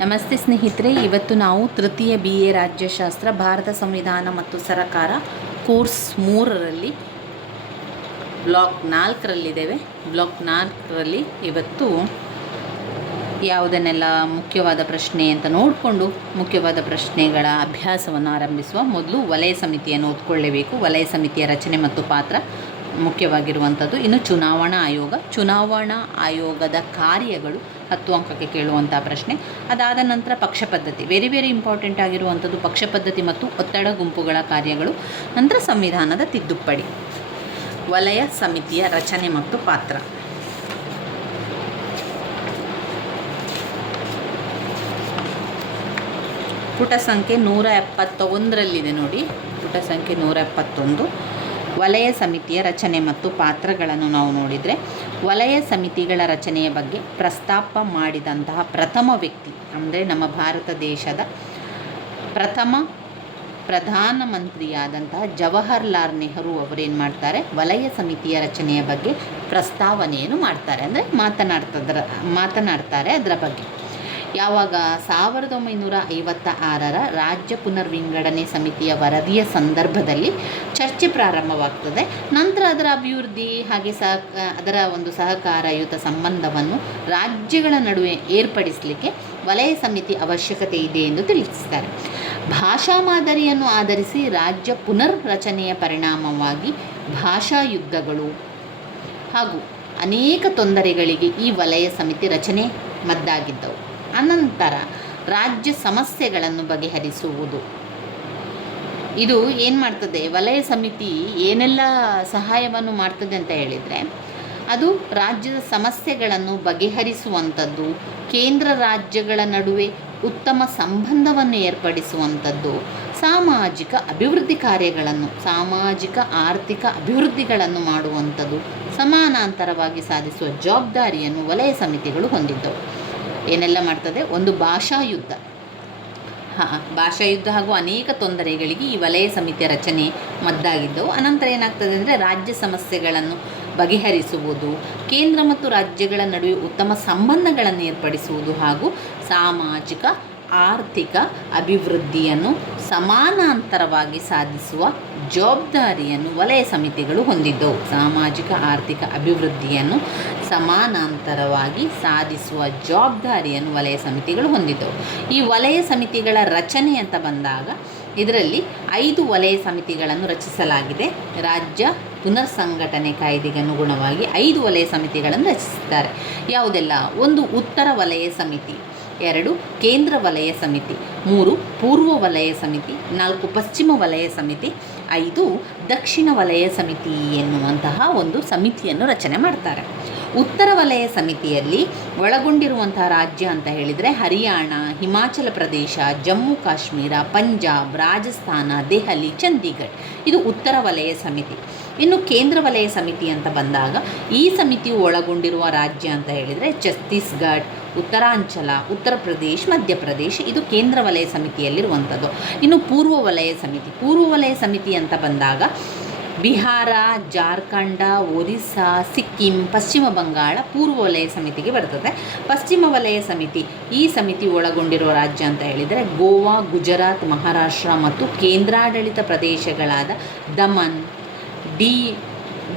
ನಮಸ್ತೆ ಸ್ನೇಹಿತರೆ, ಇವತ್ತು ನಾವು ತೃತೀಯ ಬಿ ಎ ರಾಜ್ಯಶಾಸ್ತ್ರ, ಭಾರತ ಸಂವಿಧಾನ ಮತ್ತು ಸರಕಾರ ಕೋರ್ಸ್ ಮೂರರಲ್ಲಿ, ಬ್ಲಾಕ್ ನಾಲ್ಕರಲ್ಲಿದ್ದೇವೆ. ಬ್ಲಾಕ್ ನಾಲ್ಕರಲ್ಲಿ ಇವತ್ತು ಯಾವುದನ್ನೆಲ್ಲ ಮುಖ್ಯವಾದ ಪ್ರಶ್ನೆ ಅಂತ ನೋಡಿಕೊಂಡು ಮುಖ್ಯವಾದ ಪ್ರಶ್ನೆಗಳ ಅಭ್ಯಾಸವನ್ನು ಆರಂಭಿಸುವ ಮೊದಲು ವಲಯ ಸಮಿತಿಯನ್ನು ಓದ್ಕೊಳ್ಳೇಬೇಕು. ವಲಯ ಸಮಿತಿಯ ರಚನೆ ಮತ್ತು ಪಾತ್ರ ಮುಖ್ಯವಾಗಿರುವಂಥದ್ದು. ಇನ್ನು ಚುನಾವಣಾ ಆಯೋಗ. ಚುನಾವಣಾ ಆಯೋಗದ ಕಾರ್ಯಗಳು ಹತ್ತು ಅಂಕಕ್ಕೆ ಕೇಳುವಂಥ ಪ್ರಶ್ನೆ. ಅದಾದ ನಂತರ ಪಕ್ಷ ಪದ್ಧತಿ. ವೆರಿ ವೆರಿ ಇಂಪಾರ್ಟೆಂಟ್ ಆಗಿರುವಂಥದ್ದು ಪಕ್ಷ ಪದ್ಧತಿ ಮತ್ತು ಒತ್ತಡ ಗುಂಪುಗಳ ಕಾರ್ಯಗಳು. ನಂತರ ಸಂವಿಧಾನದ ತಿದ್ದುಪಡಿ. ವಲಯ ಸಮಿತಿಯ ರಚನೆ ಮತ್ತು ಪಾತ್ರ. ಪುಟ ಸಂಖ್ಯೆ ನೂರ ಎಪ್ಪತ್ತೊಂದರಲ್ಲಿದೆ ನೋಡಿ. ಪುಟ ಸಂಖ್ಯೆ ನೂರ ಎಪ್ಪತ್ತೊಂದು. ವಲಯ ಸಮಿತಿಯ ರಚನೆ ಮತ್ತು ಪಾತ್ರಗಳನ್ನು ನಾವು ನೋಡಿದರೆ, ವಲಯ ಸಮಿತಿಗಳ ರಚನೆಯ ಬಗ್ಗೆ ಪ್ರಸ್ತಾಪ ಮಾಡಿದಂತಹ ಪ್ರಥಮ ವ್ಯಕ್ತಿ ಅಂದರೆ ನಮ್ಮ ಭಾರತ ದೇಶದ ಪ್ರಥಮ ಪ್ರಧಾನಮಂತ್ರಿಯಾದಂತಹ ಜವಾಹರ್ಲಾಲ್ ನೆಹರು ಅವರೇನು ಮಾಡ್ತಾರೆ? ವಲಯ ಸಮಿತಿಯ ರಚನೆಯ ಬಗ್ಗೆ ಪ್ರಸ್ತಾವನೆಯನ್ನು ಮಾಡ್ತಾರೆ ಅಂದರೆ ಮಾತನಾಡ್ತದ್ರ, ಮಾತನಾಡ್ತಾರೆ ಅದರ ಬಗ್ಗೆ. ಯಾವಾಗ ಸಾವಿರದ ಒಂಬೈನೂರ ಐವತ್ತ ಆರರ ರಾಜ್ಯ ಪುನರ್ವಿಂಗಡಣೆ ಸಮಿತಿಯ ವರದಿಯ ಸಂದರ್ಭದಲ್ಲಿ ಚರ್ಚೆ ಪ್ರಾರಂಭವಾಗ್ತದೆ. ನಂತರ ಅದರ ಅಭಿವೃದ್ಧಿ ಹಾಗೆ ಸಹ, ಅದರ ಒಂದು ಸಹಕಾರಯುತ ಸಂಬಂಧವನ್ನು ರಾಜ್ಯಗಳ ನಡುವೆ ಏರ್ಪಡಿಸಲಿಕ್ಕೆ ವಲಯ ಸಮಿತಿ ಅವಶ್ಯಕತೆ ಇದೆ ಎಂದು ತಿಳಿಸಿದ್ದಾರೆ. ಭಾಷಾ ಮಾದರಿಯನ್ನು ಆಧರಿಸಿ ರಾಜ್ಯ ಪುನರ್ ರಚನೆಯ ಪರಿಣಾಮವಾಗಿ ಭಾಷಾ ಯುದ್ಧಗಳು ಹಾಗೂ ಅನೇಕ ತೊಂದರೆಗಳಿಗೆ ಈ ವಲಯ ಸಮಿತಿ ರಚನೆ ಮದ್ದಾಗಿದ್ದವು. ಅನಂತರ ರಾಜ್ಯ ಸಮಸ್ಯೆಗಳನ್ನು ಬಗೆಹರಿಸುವುದು. ಇದು ಏನು ಮಾಡ್ತದೆ? ವಲಯ ಸಮಿತಿ ಏನೆಲ್ಲ ಸಹಾಯವನ್ನು ಮಾಡ್ತದೆ ಅಂತ ಹೇಳಿದರೆ, ಅದು ರಾಜ್ಯದ ಸಮಸ್ಯೆಗಳನ್ನು ಬಗೆಹರಿಸುವಂಥದ್ದು, ಕೇಂದ್ರ ರಾಜ್ಯಗಳ ನಡುವೆ ಉತ್ತಮ ಸಂಬಂಧವನ್ನು ಏರ್ಪಡಿಸುವಂಥದ್ದು, ಸಾಮಾಜಿಕ ಅಭಿವೃದ್ಧಿ ಕಾರ್ಯಗಳನ್ನು, ಸಾಮಾಜಿಕ ಆರ್ಥಿಕ ಅಭಿವೃದ್ಧಿಗಳನ್ನು ಮಾಡುವಂಥದ್ದು, ಸಮಾನಾಂತರವಾಗಿ ಸಾಧಿಸುವ ಜವಾಬ್ದಾರಿಯನ್ನು ವಲಯ ಸಮಿತಿಗಳು ಹೊಂದಿದ್ದವು. ಏನೆಲ್ಲ ಮಾಡ್ತದೆ? ಒಂದು ಭಾಷಾ ಯುದ್ಧ ಹಾಂ. ಭಾಷಾ ಯುದ್ಧ ಹಾಗೂ ಅನೇಕ ತೊಂದರೆಗಳಿಗೆ ಈ ವಲಯ ಸಮಿತಿಯ ರಚನೆ ಮದ್ದಾಗಿದ್ದವು. ಅನಂತರ ಏನಾಗ್ತದೆ ಅಂದರೆ ರಾಜ್ಯ ಸಮಸ್ಯೆಗಳನ್ನು ಬಗೆಹರಿಸುವುದು, ಕೇಂದ್ರ ಮತ್ತು ರಾಜ್ಯಗಳ ನಡುವೆ ಉತ್ತಮ ಸಂಬಂಧಗಳನ್ನು ಏರ್ಪಡಿಸುವುದು ಹಾಗೂ ಸಾಮಾಜಿಕ ಆರ್ಥಿಕ ಅಭಿವೃದ್ಧಿಯನ್ನು ಸಮಾನಾಂತರವಾಗಿ ಸಾಧಿಸುವ ಜವಾಬ್ದಾರಿಯನ್ನು ವಲಯ ಸಮಿತಿಗಳು ಹೊಂದಿದ್ದವು. ಸಾಮಾಜಿಕ ಆರ್ಥಿಕ ಅಭಿವೃದ್ಧಿಯನ್ನು ಸಮಾನಾಂತರವಾಗಿ ಸಾಧಿಸುವ ಜವಾಬ್ದಾರಿಯನ್ನು ವಲಯ ಸಮಿತಿಗಳು ಹೊಂದಿದ್ದವು. ಈ ವಲಯ ಸಮಿತಿಗಳ ರಚನೆ ಅಂತ ಬಂದಾಗ ಇದರಲ್ಲಿ ಐದು ವಲಯ ಸಮಿತಿಗಳನ್ನು ರಚಿಸಲಾಗಿದೆ. ರಾಜ್ಯ ಪುನರ್ ಸಂಘಟನೆ ಕಾಯ್ದೆಗೆ ಅನುಗುಣವಾಗಿ ಐದು ವಲಯ ಸಮಿತಿಗಳನ್ನು ರಚಿಸಿದ್ದಾರೆ. ಯಾವುದೆಲ್ಲ? ಒಂದು ಉತ್ತರ ವಲಯ ಸಮಿತಿ. ಎರಡು, ಕೇಂದ್ರ ವಲಯ ಸಮಿತಿ. ಮೂರು, ಪೂರ್ವ ವಲಯ ಸಮಿತಿ. ನಾಲ್ಕು, ಪಶ್ಚಿಮ ವಲಯ ಸಮಿತಿ. ಐದು, ದಕ್ಷಿಣ ವಲಯ ಸಮಿತಿ ಎನ್ನುವಂತಹ ಒಂದು ಸಮಿತಿಯನ್ನು ರಚನೆ ಮಾಡ್ತಾರೆ. ಉತ್ತರ ವಲಯ ಸಮಿತಿಯಲ್ಲಿ ಒಳಗೊಂಡಿರುವಂತಹ ರಾಜ್ಯ ಅಂತ ಹೇಳಿದರೆ ಹರಿಯಾಣ, ಹಿಮಾಚಲ ಪ್ರದೇಶ, ಜಮ್ಮು, ಕಾಶ್ಮೀರ, ಪಂಜಾಬ್, ರಾಜಸ್ಥಾನ, ದೆಹಲಿ, ಚಂಡೀಗಢ್. ಇದು ಉತ್ತರ ವಲಯ ಸಮಿತಿ. ಇನ್ನು ಕೇಂದ್ರ ವಲಯ ಸಮಿತಿ ಅಂತ ಬಂದಾಗ ಈ ಸಮಿತಿಯು ಒಳಗೊಂಡಿರುವ ರಾಜ್ಯ ಅಂತ ಹೇಳಿದರೆ ಛತ್ತೀಸ್ಗಢ, ಉತ್ತರಾಂಚಲ, ಉತ್ತರ ಪ್ರದೇಶ್ ಮಧ್ಯಪ್ರದೇಶ ಇದು ಕೇಂದ್ರ ವಲಯ ಸಮಿತಿಯಲ್ಲಿರುವಂಥದ್ದು. ಇನ್ನು ಪೂರ್ವ ವಲಯ ಸಮಿತಿ, ಪೂರ್ವ ವಲಯ ಸಮಿತಿ ಅಂತ ಬಂದಾಗ ಬಿಹಾರ, ಜಾರ್ಖಂಡ, ಒರಿಸ್ಸಾ, ಸಿಕ್ಕಿಂ, ಪಶ್ಚಿಮ ಬಂಗಾಳ ಪೂರ್ವ ವಲಯ ಸಮಿತಿಗೆ ಬರ್ತದೆ. ಪಶ್ಚಿಮ ವಲಯ ಸಮಿತಿ ಈ ಸಮಿತಿ ಒಳಗೊಂಡಿರುವ ರಾಜ್ಯ ಅಂತ ಹೇಳಿದರೆ ಗೋವಾ, ಗುಜರಾತ್, ಮಹಾರಾಷ್ಟ್ರ ಮತ್ತು ಕೇಂದ್ರಾಡಳಿತ ಪ್ರದೇಶಗಳಾದ ದಮನ್ ಡಿ,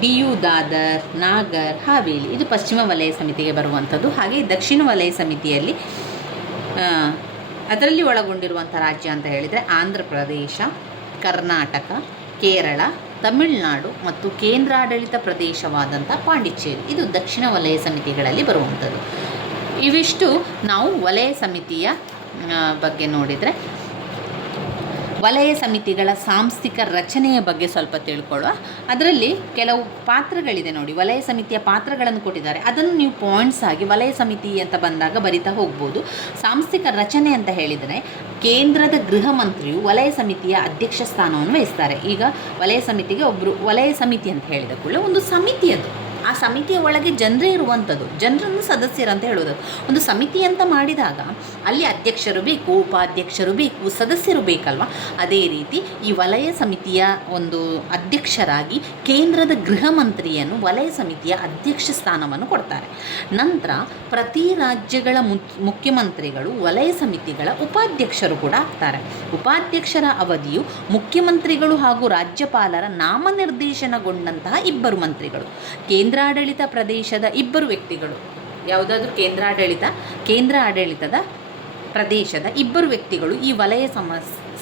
ಡಿಯು ದಾದರ್, ನಾಗರ್ ಹಾವೇಲಿ ಇದು ಪಶ್ಚಿಮ ವಲಯ ಸಮಿತಿಗೆ ಬರುವಂಥದ್ದು. ಹಾಗೆ ದಕ್ಷಿಣ ವಲಯ ಸಮಿತಿಯಲ್ಲಿ ಅದರಲ್ಲಿ ಒಳಗೊಂಡಿರುವಂಥ ರಾಜ್ಯ ಅಂತ ಹೇಳಿದರೆ ಆಂಧ್ರ ಪ್ರದೇಶ, ಕರ್ನಾಟಕ, ಕೇರಳ, ತಮಿಳುನಾಡು ಮತ್ತು ಕೇಂದ್ರಾಡಳಿತ ಪ್ರದೇಶವಾದಂಥ ಪಾಂಡಿಚೇರಿ. ಇದು ದಕ್ಷಿಣ ವಲಯ ಸಮಿತಿಗಳಲ್ಲಿ ಬರುವಂಥದ್ದು. ಇವಿಷ್ಟು ನಾವು ವಲಯ ಸಮಿತಿಯ ಬಗ್ಗೆ ನೋಡಿದರೆ. ವಲಯ ಸಮಿತಿಗಳ ಸಾಂಸ್ಥಿಕ ರಚನೆಯ ಬಗ್ಗೆ ಸ್ವಲ್ಪ ತಿಳ್ಕೊಳ್ಳುವ. ಅದರಲ್ಲಿ ಕೆಲವು ಪಾತ್ರಗಳಿದೆ ನೋಡಿ. ವಲಯ ಸಮಿತಿಯ ಪಾತ್ರಗಳನ್ನು ಕೊಟ್ಟಿದ್ದಾರೆ. ಅದನ್ನು ನೀವು ಪಾಯಿಂಟ್ಸ್ ಆಗಿ ವಲಯ ಸಮಿತಿ ಅಂತ ಬಂದಾಗ ಬರಿತಾ ಹೋಗ್ಬೋದು. ಸಾಂಸ್ಥಿಕ ರಚನೆ ಅಂತ ಹೇಳಿದರೆ ಕೇಂದ್ರದ ಗೃಹ ಮಂತ್ರಿಯು ವಲಯ ಸಮಿತಿಯ ಅಧ್ಯಕ್ಷ ಸ್ಥಾನವನ್ನು ವಹಿಸ್ತಾರೆ. ಈಗ ವಲಯ ಸಮಿತಿಗೆ ಒಬ್ಬರು ವಲಯ ಸಮಿತಿ ಅಂತ ಹೇಳಿದ ಕೂಡಲೇ ಒಂದು ಸಮಿತಿ ಅದು ಆ ಸಮಿತಿಯ ಒಳಗೆ ಜನರೇ ಇರುವಂಥದ್ದು, ಜನರನ್ನು ಸದಸ್ಯರಂತ ಹೇಳೋದು ಒಂದು ಸಮಿತಿ ಅಂತ ಮಾಡಿದಾಗ ಅಲ್ಲಿ ಅಧ್ಯಕ್ಷರು ಬೇಕು, ಉಪಾಧ್ಯಕ್ಷರು ಬೇಕು, ಸದಸ್ಯರು ಬೇಕಲ್ವ? ಅದೇ ರೀತಿ ಈ ವಲಯ ಸಮಿತಿಯ ಒಂದು ಅಧ್ಯಕ್ಷರಾಗಿ ಕೇಂದ್ರದ ಗೃಹ ಮಂತ್ರಿಯನ್ನು ವಲಯ ಸಮಿತಿಯ ಅಧ್ಯಕ್ಷ ಸ್ಥಾನವನ್ನು ಕೊಡ್ತಾರೆ. ನಂತರ ಪ್ರತಿ ರಾಜ್ಯಗಳ ಮುಖ್ಯ- ಮುಖ್ಯಮಂತ್ರಿಗಳು, ವಲಯ ಸಮಿತಿಗಳ ಉಪಾಧ್ಯಕ್ಷರು ಕೂಡ ಆಗ್ತಾರೆ. ಉಪಾಧ್ಯಕ್ಷರ ಅವಧಿಯು ಮುಖ್ಯಮಂತ್ರಿಗಳು ಹಾಗೂ ರಾಜ್ಯಪಾಲರ ನಾಮನಿರ್ದೇಶನಗೊಂಡಂತಹ ಇಬ್ಬರು ಮಂತ್ರಿಗಳು. ಕೇಂದ್ರಾಡಳಿತ ಪ್ರದೇಶದ ಇಬ್ಬರು ವ್ಯಕ್ತಿಗಳು. ಯಾವುದಾದ್ರೂ ಕೇಂದ್ರಾಡಳಿತ ಕೇಂದ್ರ ಆಡಳಿತದ ಪ್ರದೇಶದ ಇಬ್ಬರು ವ್ಯಕ್ತಿಗಳು ಈ ವಲಯ ಸಮ,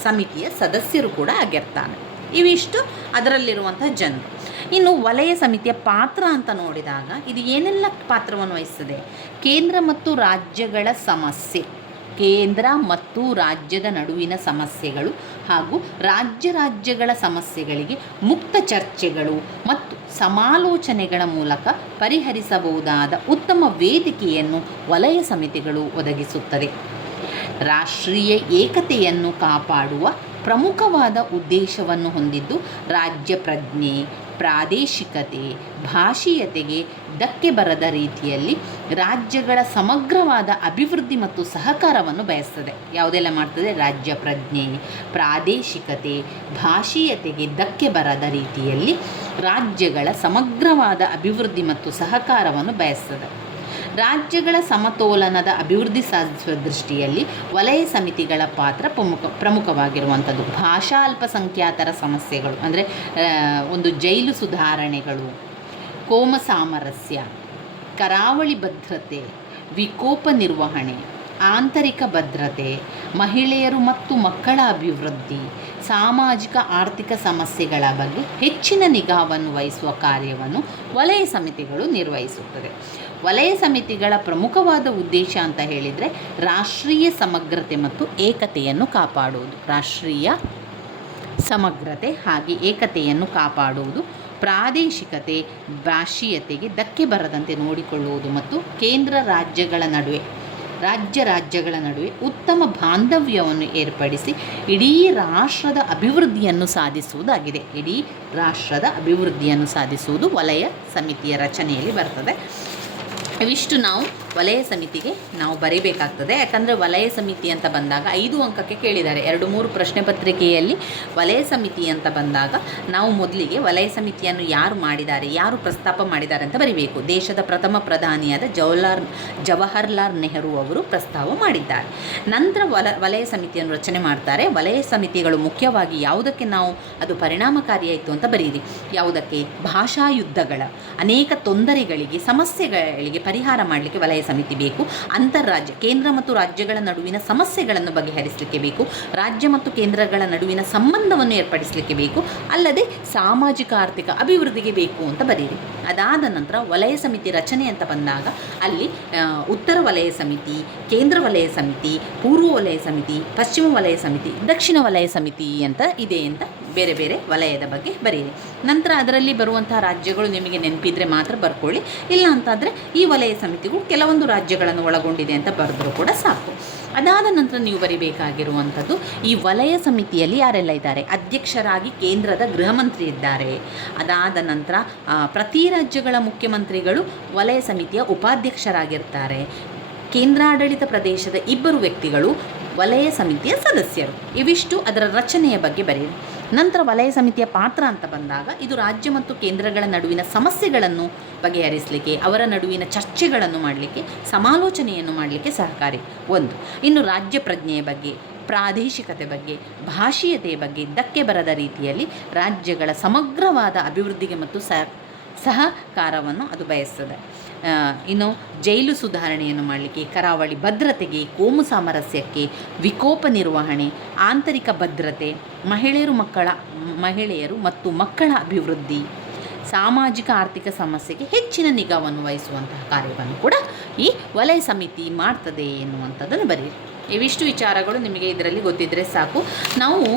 ಸಮಿತಿಯ ಸದಸ್ಯರು ಕೂಡ ಆಗಿರ್ತಾನೆ. ಇವಿಷ್ಟು ಅದರಲ್ಲಿರುವಂಥ ಜನರು. ಇನ್ನು ವಲಯ ಸಮಿತಿಯ ಪಾತ್ರ ಅಂತ ನೋಡಿದಾಗ ಇದು ಏನೆಲ್ಲ ಪಾತ್ರವನ್ನು ವಹಿಸ್ತದೆ? ಕೇಂದ್ರ ಮತ್ತು ರಾಜ್ಯಗಳ ಸಮಸ್ಯೆ. ಕೇಂದ್ರ ಮತ್ತು ರಾಜ್ಯದ ನಡುವಿನ ಸಮಸ್ಯೆಗಳು ಹಾಗೂ ರಾಜ್ಯ ರಾಜ್ಯಗಳ ಸಮಸ್ಯೆಗಳಿಗೆ ಮುಕ್ತ ಚರ್ಚೆಗಳು ಮತ್ತು ಸಮಾಲೋಚನೆಗಳ ಮೂಲಕ ಪರಿಹರಿಸಬಹುದಾದ ಉತ್ತಮ ವೇದಿಕೆಯನ್ನು ವಲಯ ಸಮಿತಿಗಳು ಒದಗಿಸುತ್ತದೆ ರಾಷ್ಟ್ರೀಯ ಏಕತೆಯನ್ನು ಕಾಪಾಡುವ ಪ್ರಮುಖವಾದ ಉದ್ದೇಶವನ್ನು ಹೊಂದಿದ್ದು ರಾಜ್ಯ ಪ್ರಜ್ಞೆ ಪ್ರಾದೇಶಿಕತೆ ಭಾಷೀಯತೆಗೆ ಧಕ್ಕೆ ಬರದ ರೀತಿಯಲ್ಲಿ ರಾಜ್ಯಗಳ ಸಮಗ್ರವಾದ ಅಭಿವೃದ್ಧಿ ಮತ್ತು ಸಹಕಾರವನ್ನು ಬಯಸ್ತದೆ. ಯಾವುದೆಲ್ಲ ಮಾಡ್ತದೆ? ರಾಜ್ಯ ಪ್ರಜ್ಞೆ, ಪ್ರಾದೇಶಿಕತೆ, ಭಾಷೀಯತೆಗೆ ಧಕ್ಕೆ ಬರದ ರೀತಿಯಲ್ಲಿ ರಾಜ್ಯಗಳ ಸಮಗ್ರವಾದ ಅಭಿವೃದ್ಧಿ ಮತ್ತು ಸಹಕಾರವನ್ನು ಬಯಸ್ತದೆ. ರಾಜ್ಯಗಳ ಸಮತೋಲನದ ಅಭಿವೃದ್ಧಿ ಸಾಧಿಸುವ ದೃಷ್ಟಿಯಲ್ಲಿ ವಲಯ ಸಮಿತಿಗಳ ಪಾತ್ರ ಪ್ರಮುಖ, ಪ್ರಮುಖವಾಗಿರುವಂಥದ್ದು. ಭಾಷಾ ಅಲ್ಪಸಂಖ್ಯಾತರ ಸಮಸ್ಯೆಗಳು, ಅಂದರೆ ಒಂದು ಜೈಲು ಸುಧಾರಣೆಗಳು, ಕೋಮ ಸಾಮರಸ್ಯ, ಕರಾವಳಿ ಭದ್ರತೆ, ವಿಕೋಪ ನಿರ್ವಹಣೆ, ಆಂತರಿಕ ಭದ್ರತೆ, ಮಹಿಳೆಯರು ಮತ್ತು ಮಕ್ಕಳ ಅಭಿವೃದ್ಧಿ, ಸಾಮಾಜಿಕ ಆರ್ಥಿಕ ಸಮಸ್ಯೆಗಳ ಬಗ್ಗೆ ಹೆಚ್ಚಿನ ನಿಗಾವನ್ನು ವಹಿಸುವ ಕಾರ್ಯವನ್ನು ವಲಯ ಸಮಿತಿಗಳು ನಿರ್ವಹಿಸುತ್ತದೆ ವಲಯ ಸಮಿತಿಗಳ ಪ್ರಮುಖವಾದ ಉದ್ದೇಶ ಅಂತ ಹೇಳಿದರೆ ರಾಷ್ಟ್ರೀಯ ಸಮಗ್ರತೆ ಮತ್ತು ಏಕತೆಯನ್ನು ಕಾಪಾಡುವುದು. ರಾಷ್ಟ್ರೀಯ ಸಮಗ್ರತೆ ಹಾಗೆ ಏಕತೆಯನ್ನು ಕಾಪಾಡುವುದು, ಪ್ರಾದೇಶಿಕತೆ, ಭಾಷೀಯತೆಗೆ ಧಕ್ಕೆ ಬರದಂತೆ ನೋಡಿಕೊಳ್ಳುವುದು ಮತ್ತು ಕೇಂದ್ರ ರಾಜ್ಯಗಳ ನಡುವೆ, ರಾಜ್ಯ ರಾಜ್ಯಗಳ ನಡುವೆ ಉತ್ತಮ ಬಾಂಧವ್ಯವನ್ನು ಏರ್ಪಡಿಸಿ ಇಡೀ ರಾಷ್ಟ್ರದ ಅಭಿವೃದ್ಧಿಯನ್ನು ಸಾಧಿಸುವುದಾಗಿದೆ. ಇಡೀ ರಾಷ್ಟ್ರದ ಅಭಿವೃದ್ಧಿಯನ್ನು ಸಾಧಿಸುವುದು ವಲಯ ಸಮಿತಿಯ ರಚನೆಯಲ್ಲಿ ಬರ್ತದೆ. ಇವಿಷ್ಟು ನಾವು ವಲಯ ಸಮಿತಿಗೆ ನಾವು ಬರೀಬೇಕಾಗ್ತದೆ. ಯಾಕಂದರೆ ವಲಯ ಸಮಿತಿ ಅಂತ ಬಂದಾಗ ಐದು ಅಂಕಕ್ಕೆ ಕೇಳಿದ್ದಾರೆ. ಎರಡು ಮೂರು ಪ್ರಶ್ನೆ ಪತ್ರಿಕೆಯಲ್ಲಿ ವಲಯ ಸಮಿತಿ ಅಂತ ಬಂದಾಗ ನಾವು ಮೊದಲಿಗೆ ವಲಯ ಸಮಿತಿಯನ್ನು ಯಾರು ಮಾಡಿದ್ದಾರೆ, ಯಾರು ಪ್ರಸ್ತಾಪ ಮಾಡಿದ್ದಾರೆ ಅಂತ ಬರಿಬೇಕು. ದೇಶದ ಪ್ರಥಮ ಪ್ರಧಾನಿಯಾದ ಜವಹರ್ ಜವಾಹರ್ಲಾಲ್ ನೆಹರು ಅವರು ಪ್ರಸ್ತಾವ ಮಾಡಿದ್ದಾರೆ. ನಂತರ ವಲ, ವಲಯ ಸಮಿತಿಯನ್ನು ರಚನೆ ಮಾಡ್ತಾರೆ. ವಲಯ ಸಮಿತಿಗಳು ಮುಖ್ಯವಾಗಿ ಯಾವುದಕ್ಕೆ ನಾವು ಅದು ಪರಿಣಾಮಕಾರಿಯಾಯಿತು ಅಂತ ಬರೀರಿ. ಯಾವುದಕ್ಕೆ? ಭಾಷಾ ಯುದ್ಧಗಳ ಅನೇಕ ತೊಂದರೆಗಳಿಗೆ, ಸಮಸ್ಯೆಗಳಿಗೆ ಪರಿಹಾರ ಮಾಡಲಿಕ್ಕೆ ವಲಯ ಸಮಿತಿ ಬೇಕು ಅಂತಾರಾಜ್ಯ ಕೇಂದ್ರ ಮತ್ತು ರಾಜ್ಯಗಳ ನಡುವಿನ ಸಮಸ್ಯೆಗಳನ್ನು ಬಗೆಹರಿಸಲಿಕ್ಕೆ ಬೇಕು, ರಾಜ್ಯ ಮತ್ತು ಕೇಂದ್ರಗಳ ನಡುವಿನ ಸಂಬಂಧವನ್ನು ಏರ್ಪಡಿಸಲಿಕ್ಕೆ ಬೇಕು, ಅಲ್ಲದೆ ಸಾಮಾಜಿಕ, ಆರ್ಥಿಕ ಅಭಿವೃದ್ಧಿಗೆ ಬೇಕು ಅಂತ ಬರೀರಿ ಅದಾದ ನಂತರ ವಲಯ ಸಮಿತಿ ರಚನೆ ಅಂತ ಬಂದಾಗ ಅಲ್ಲಿ ಉತ್ತರ ವಲಯ ಸಮಿತಿ, ಕೇಂದ್ರ ವಲಯ ಸಮಿತಿ, ಪೂರ್ವ ವಲಯ ಸಮಿತಿ, ಪಶ್ಚಿಮ ವಲಯ ಸಮಿತಿ, ದಕ್ಷಿಣ ವಲಯ ಸಮಿತಿ ಅಂತ ಇದೆ ಅಂತ ಬೇರೆ ಬೇರೆ ವಲಯದ ಬಗ್ಗೆ ಬರೀರಿ. ನಂತರ ಅದರಲ್ಲಿ ಬರುವಂತಹ ರಾಜ್ಯಗಳು ನಿಮಗೆ ನೆನಪಿದ್ರೆ ಮಾತ್ರ ಬರ್ಕೊಳ್ಳಿ. ಇಲ್ಲ ಅಂತಾದರೆ ಈ ವಲಯ ಸಮಿತಿಗಳು ಕೆಲವೊಂದು ರಾಜ್ಯಗಳನ್ನು ಒಳಗೊಂಡಿದೆ ಅಂತ ಬರೆದರೂ ಕೂಡ ಸಾಕು. ಅದಾದ ನಂತರ ನೀವು ಬರಿಬೇಕಾಗಿರುವಂಥದ್ದು, ಈ ವಲಯ ಸಮಿತಿಯಲ್ಲಿ ಯಾರೆಲ್ಲ ಇದ್ದಾರೆ? ಅಧ್ಯಕ್ಷರಾಗಿ ಕೇಂದ್ರದ ಗೃಹ ಮಂತ್ರಿ ಇದ್ದಾರೆ. ಅದಾದ ನಂತರ ಪ್ರತಿ ರಾಜ್ಯಗಳ ಮುಖ್ಯಮಂತ್ರಿಗಳು ವಲಯ ಸಮಿತಿಯ ಉಪಾಧ್ಯಕ್ಷರಾಗಿರ್ತಾರೆ. ಕೇಂದ್ರಾಡಳಿತ ಪ್ರದೇಶದ ಇಬ್ಬರು ವ್ಯಕ್ತಿಗಳು ವಲಯ ಸಮಿತಿಯ ಸದಸ್ಯರು. ಇವಿಷ್ಟು ಅದರ ರಚನೆಯ ಬಗ್ಗೆ ಬರೆಯಿರಿ ನಂತರ ವಲಯ ಸಮಿತಿಯ ಪಾತ್ರ ಅಂತ ಬಂದಾಗ ಇದು ರಾಜ್ಯ ಮತ್ತು ಕೇಂದ್ರಗಳ ನಡುವಿನ ಸಮಸ್ಯೆಗಳನ್ನು ಬಗೆಹರಿಸಲಿಕ್ಕೆ, ಅವರ ನಡುವಿನ ಚರ್ಚೆಗಳನ್ನು ಮಾಡಲಿಕ್ಕೆ, ಸಮಾಲೋಚನೆಯನ್ನು ಮಾಡಲಿಕ್ಕೆ ಸಹಕಾರಿ. ಒಂದು, ಇನ್ನು ರಾಜ್ಯ ಪ್ರಜ್ಞೆಯ ಬಗ್ಗೆ, ಪ್ರಾದೇಶಿಕತೆ ಬಗ್ಗೆ, ಭಾಷೀಯತೆಯ ಬಗ್ಗೆ ಧಕ್ಕೆ ಬರದ ರೀತಿಯಲ್ಲಿ ರಾಜ್ಯಗಳ ಸಮಗ್ರವಾದ ಅಭಿವೃದ್ಧಿಗೆ ಮತ್ತು ಸಹ, ಸಹಕಾರವನ್ನು ಅದು ಬಯಸ್ತದೆ. ಇನ್ನು ಜೈಲು ಸುಧಾರಣೆಯನ್ನು ಮಾಡಲಿಕ್ಕೆ ಕರಾವಳಿ ಭದ್ರತೆಗೆ, ಕೋಮು ಸಾಮರಸ್ಯಕ್ಕೆ ವಿಕೋಪ ನಿರ್ವಹಣೆ, ಆಂತರಿಕ ಭದ್ರತೆ, ಮಹಿಳೆಯರು ಮಕ್ಕಳ, ಮಹಿಳೆಯರು ಮತ್ತು ಮಕ್ಕಳ ಅಭಿವೃದ್ಧಿ, ಸಾಮಾಜಿಕ ಆರ್ಥಿಕ ಸಮಸ್ಯೆಗೆ ಹೆಚ್ಚಿನ ನಿಗಾವನ್ನು ವಹಿಸುವಂತಹ ಕಾರ್ಯವನ್ನು ಕೂಡ ಈ ವಲಯ ಸಮಿತಿ ಮಾಡ್ತದೆ ಎನ್ನುವಂಥದ್ದನ್ನು ಬರೀರಿ ಇವಿಷ್ಟು ವಿಚಾರಗಳು ನಿಮಗೆ ಇದರಲ್ಲಿ ಗೊತ್ತಿದ್ದರೆ ಸಾಕು. ನಾವು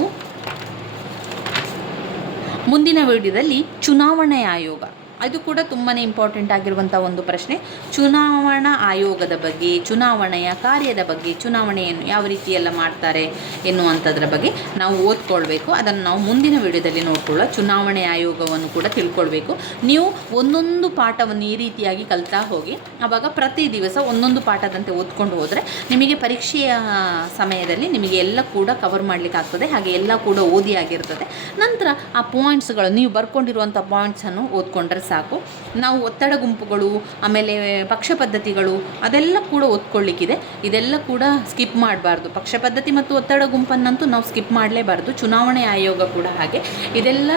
ಮುಂದಿನ ವಿಡಿಯೋದಲ್ಲಿ ಚುನಾವಣೆ ಆಯೋಗ ಅದು ಕೂಡ ತುಂಬಾ ಇಂಪಾರ್ಟೆಂಟ್ ಆಗಿರುವಂಥ ಒಂದು ಪ್ರಶ್ನೆ. ಚುನಾವಣಾ ಆಯೋಗದ ಬಗ್ಗೆ, ಚುನಾವಣೆಯ ಕಾರ್ಯದ ಬಗ್ಗೆ, ಚುನಾವಣೆಯನ್ನು ಯಾವ ರೀತಿಯೆಲ್ಲ ಮಾಡ್ತಾರೆ ಎನ್ನುವಂಥದ್ರ ಬಗ್ಗೆ ನಾವು ಓದ್ಕೊಳ್ಬೇಕು. ಅದನ್ನು ನಾವು ಮುಂದಿನ ವಿಡಿಯೋದಲ್ಲಿ ನೋಡ್ಕೊಳ್ಳೋ ಚುನಾವಣೆ ಆಯೋಗವನ್ನು ಕೂಡ ತಿಳ್ಕೊಳ್ಬೇಕು. ನೀವು ಒಂದೊಂದು ಪಾಠವನ್ನು ಈ ರೀತಿಯಾಗಿ ಕಲಿತಾ ಹೋಗಿ ಆವಾಗ ಪ್ರತಿ ದಿವಸ ಒಂದೊಂದು ಪಾಠದಂತೆ ಓದ್ಕೊಂಡು ಹೋದರೆ ನಿಮಗೆ ಪರೀಕ್ಷೆಯ ಸಮಯದಲ್ಲಿ ನಿಮಗೆ ಎಲ್ಲ ಕೂಡ ಕವರ್ ಮಾಡಲಿಕ್ಕೆ ಆಗ್ತದೆ. ಹಾಗೆ ಎಲ್ಲ ಕೂಡ ಓದಿ ಆಗಿರ್ತದೆ. ನಂತರ ಆ ಪಾಯಿಂಟ್ಸ್ಗಳು ನೀವು ಬರ್ಕೊಂಡಿರುವಂಥ ಪಾಯಿಂಟ್ಸನ್ನು ಓದ್ಕೊಂಡ್ರೆ ಸಾಕು ನಾವು ಒತ್ತಡ ಗುಂಪುಗಳು, ಆಮೇಲೆ ಪಕ್ಷ ಪದ್ಧತಿಗಳು ಅದೆಲ್ಲ ಕೂಡ ಓದ್ಕೊಳ್ಳಿಕ್ಕಿದೆ ಇದೆಲ್ಲ ಕೂಡ ಸ್ಕಿಪ್ ಮಾಡಬಾರ್ದು. ಪಕ್ಷ ಪದ್ಧತಿ ಮತ್ತು ಒತ್ತಡ ಗುಂಪನ್ನಂತೂ ನಾವು ಸ್ಕಿಪ್ ಮಾಡಲೇಬಾರ್ದು. ಚುನಾವಣೆ ಆಯೋಗ ಕೂಡ ಹಾಗೆ. ಇದೆಲ್ಲ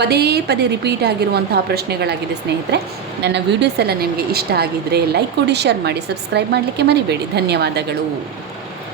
ಪದೇ ಪದೇ ರಿಪೀಟ್ ಆಗಿರುವಂತಹ ಪ್ರಶ್ನೆಗಳಾಗಿದೆ ಸ್ನೇಹಿತರೆ. ನನ್ನ ವೀಡಿಯೋಸ್ ಎಲ್ಲ ನಿಮಗೆ ಇಷ್ಟ ಆಗಿದ್ದರೆ ಲೈಕ್ ಕೊಡಿ ಶೇರ್ ಮಾಡಿ ಸಬ್ಸ್ಕ್ರೈಬ್ ಮಾಡಲಿಕ್ಕೆ ಮರಿಬೇಡಿ. ಧನ್ಯವಾದಗಳು.